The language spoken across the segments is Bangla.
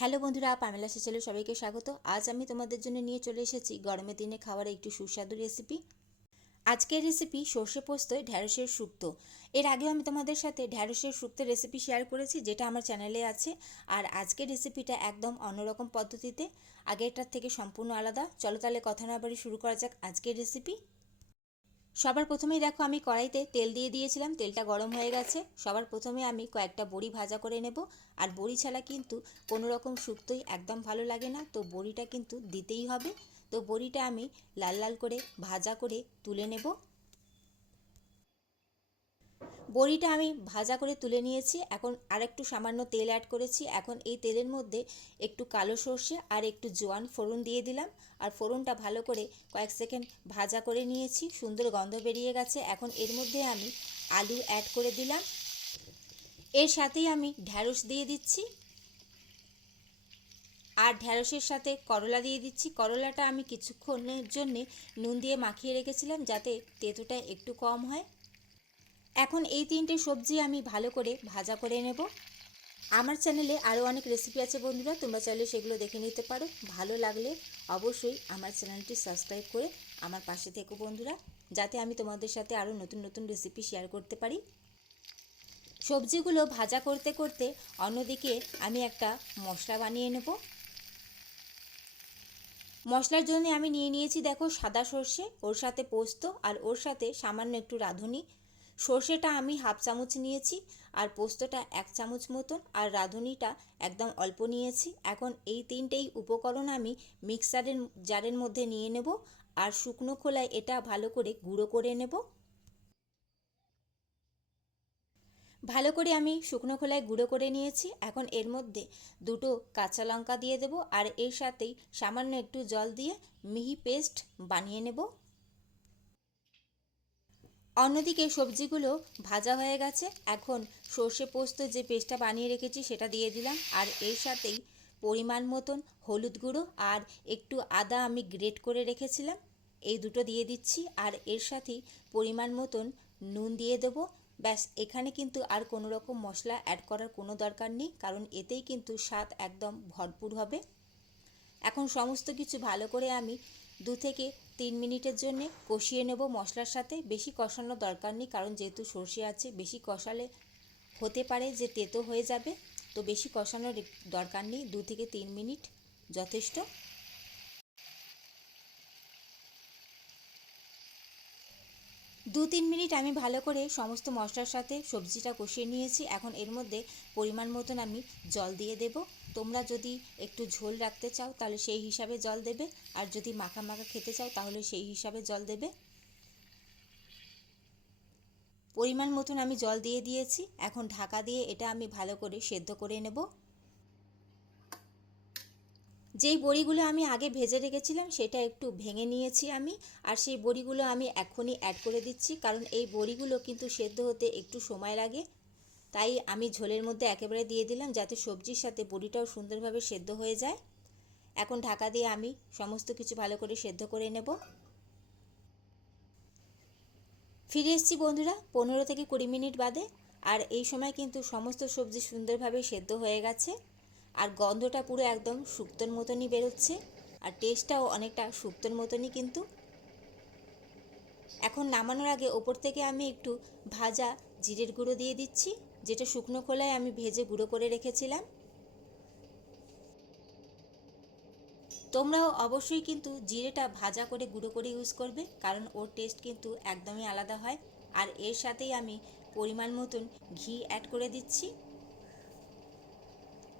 হ্যালো বন্ধুরা, পামেলা চ্যানেলে সবাইকে স্বাগত। আজ আমি তোমাদের জন্য নিয়ে চলে এসেছি গরমের দিনে খাওয়ার একটি সুস্বাদু রেসিপি। আজকের রেসিপি সর্ষে পোস্তয় ঢ্যাঁড়সের শুক্তো। এর আগেও আমি তোমাদের সাথে ঢ্যাঁড়সের শুক্তো রেসিপি শেয়ার করেছি, যেটা আমার চ্যানেলে আছে। আর আজকের রেসিপিটা একদম অন্যরকম পদ্ধতিতে, আগেরটার থেকে সম্পূর্ণ আলাদা। চলো তাহলে কথা না বাড়িয়ে শুরু করা যাক আজকের রেসিপি। সবার প্রথমেই দেখো আমি কড়াইতে তেল দিয়ে দিয়েছিলাম, তেলটা গরম হয়ে গেছে। সবার প্রথমে আমি কয়েকটা বড়ি ভাজা করে নেব। আর বড়ি ছাড়া কিন্তু কোনো রকম শুক্তোই একদম ভালো লাগে না, তো বড়িটা কিন্তু দিতেই হবে। তো বড়িটা আমি লাল লাল করে ভাজা করে তুলে নেব। বড়িটা আমি ভাজা করে তুলে নিয়েছি। এখন আরেকটু সামান্য তেল অ্যাড করেছি। এখন এই তেলের মধ্যে একটু কালো সর্ষে আর একটু জোয়ান ফোড়ন দিয়ে দিলাম। আর ফোড়নটা ভালো করে কয়েক সেকেন্ড ভাজা করে নিয়েছি, সুন্দর গন্ধ বেরিয়ে গেছে। এখন এর মধ্যে আমি আলু অ্যাড করে দিলাম। এর সাথেই আমি ঢ্যাঁড়স দিয়ে দিচ্ছি। আর ঢ্যাঁড়সের সাথে করলা দিয়ে দিচ্ছি। করলাটা আমি কিছুক্ষণের জন্যে নুন দিয়ে মাখিয়ে রেখেছিলাম, যাতে তেঁতোটা একটু কম হয়। এখন এই তিনটে সবজি আমি ভালো করে ভাজা করে নেব। আমার চ্যানেলে আরও অনেক রেসিপি আছে বন্ধুরা, তোমরা চাইলে সেগুলো দেখে নিতে পারো। ভালো লাগলে অবশ্যই আমার চ্যানেলটি সাবস্ক্রাইব করে আমার পাশে থেকো বন্ধুরা, যাতে আমি তোমাদের সাথে আরও নতুন নতুন রেসিপি শেয়ার করতে পারি। সবজিগুলো ভাজা করতে করতে অন্যদিকে আমি একটা মশলা বানিয়ে নেব। মশলার জন্য আমি নিয়ে নিয়েছি দেখো সাদা সর্ষে, ওর সাথে পোস্ত, আর ওর সাথে সামান্য একটু রাঁধুনি। সর্ষেটা আমি হাফ চামচ নিয়েছি, আর পোস্তটা 1 চামচ মতন, আর রাঁধুনিটা একদম অল্প নিয়েছি। এখন এই তিনটেই উপকরণ আমি মিক্সারের জারের মধ্যে নিয়ে নেব। আর শুকনো খোলায় এটা ভালো করে গুঁড়ো করে নেব। ভালো করে আমি শুকনো খোলায় গুঁড়ো করে নিয়েছি। এখন এর মধ্যে দুটো কাঁচা লঙ্কা দিয়ে দেবো, আর এর সাথেই সামান্য একটু জল দিয়ে মিহি পেস্ট বানিয়ে নেব। অন্যদিকে সবজিগুলো ভাজা হয়ে গেছে। এখন সর্ষে পোস্ত যে পেস্টটা বানিয়ে রেখেছি সেটা দিয়ে দিলাম। আর এর সাথেই পরিমাণ মতন হলুদ গুঁড়ো আর একটু আদা আমি গ্রেট করে রেখেছিলাম, এই দুটো দিয়ে দিচ্ছি। আর এর সাথেই পরিমাণ মতন নুন দিয়ে দেবো। ব্যাস, এখানে কিন্তু আর কোনো রকম মশলা অ্যাড করার কোনো দরকার নেই, কারণ এতেই কিন্তু স্বাদ একদম ভরপুর হবে। এখন সমস্ত কিছু ভালো করে আমি 2 থেকে 3 মিনিটের জন্য কষিয়ে নেব মশলার সাথে। বেশি কষানোর দরকার নেই, কারণ যেহেতু সর্ষে আছে, বেশি কষালে হতে পারে যে তেতো হয়ে যাবে। তো বেশি কষানোর দরকার নেই, 2 থেকে 3 মিনিট যথেষ্ট। 2-3 মিনিট আমি ভালো করে সমস্ত মশলার সাথে সবজিটা কষিয়ে নিয়েছি। এখন এর মধ্যে পরিমাণ মতন আমি জল দিয়ে দেব। তোমরা যদি একটু ঝোল রাখতে চাও তাহলে সেই হিসাবে জল দেবে, আর যদি মাখা মাখা খেতে চাও তাহলে সেই হিসাবে জল দেবে। পরিমাণ মতন আমি জল দিয়ে দিয়েছি। এখন ঢাকা দিয়ে এটা আমি ভালো করে সেদ্ধ করে নেব। যেই বড়িগুলো আমি আগে ভেজে রেখেছিলাম সেটা একটু ভেঙে নিয়েছি আমি, আর সেই বড়িগুলো আমি এখনই অ্যাড করে দিচ্ছি, কারণ এই বড়িগুলো কিন্তু সেদ্ধ হতে একটু সময় লাগে। তাই আমি ঝোলের মধ্যে একেবারে দিয়ে দিলাম, যাতে সবজির সাথে বড়িটাও সুন্দরভাবে সেদ্ধ হয়ে যায়। এখন ঢাকা দিয়ে আমি সমস্ত কিছু ভালো করে সেদ্ধ করে নেব। ফিরে এসেছি বন্ধুরা 15 থেকে 20 মিনিট বাদে। আর এই সময় কিন্তু সমস্ত সবজি সুন্দরভাবে সেদ্ধ হয়ে গেছে, আর গন্ধটা পুরো একদম শুক্তোর মতনই বেরোচ্ছে, আর টেস্টটাও অনেকটা শুক্তোর মতনই কিন্তু। এখন নামানোর আগে ওপর থেকে আমি একটু ভাজা জিরের গুঁড়ো দিয়ে দিচ্ছি, যেটা শুকনো খোলায় আমি ভেজে গুঁড়ো করে রেখেছিলাম। তোমরাও অবশ্যই কিন্তু জিরেটা ভাজা করে গুঁড়ো করে ইউজ করবে, কারণ ওর টেস্ট কিন্তু একদমই আলাদা হয়। আর এর সাথেই আমি পরিমাণ মতন ঘি অ্যাড করে দিচ্ছি।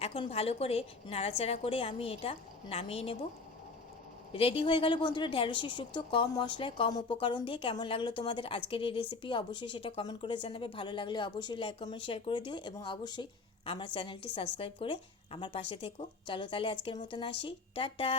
এখন ভালো করে নাড়াচাড়া করে আমি এটা নামিয়ে নেব। রেডি হয়ে গেল বন্ধুরা ঢ্যাঁড়সের শুক্তো, কম মশলায় কম উপকরণ দিয়ে। কেমন লাগলো তোমাদের আজকের এই রেসিপি অবশ্যই সেটা কমেন্ট করে জানাবে। ভালো লাগলে অবশ্যই লাইক কমেন্ট শেয়ার করে দিও, এবং অবশ্যই আমার চ্যানেলটি সাবস্ক্রাইব করে আমার পাশে থেকো। চলো তাহলে আজকের মতন আসি, টাটা।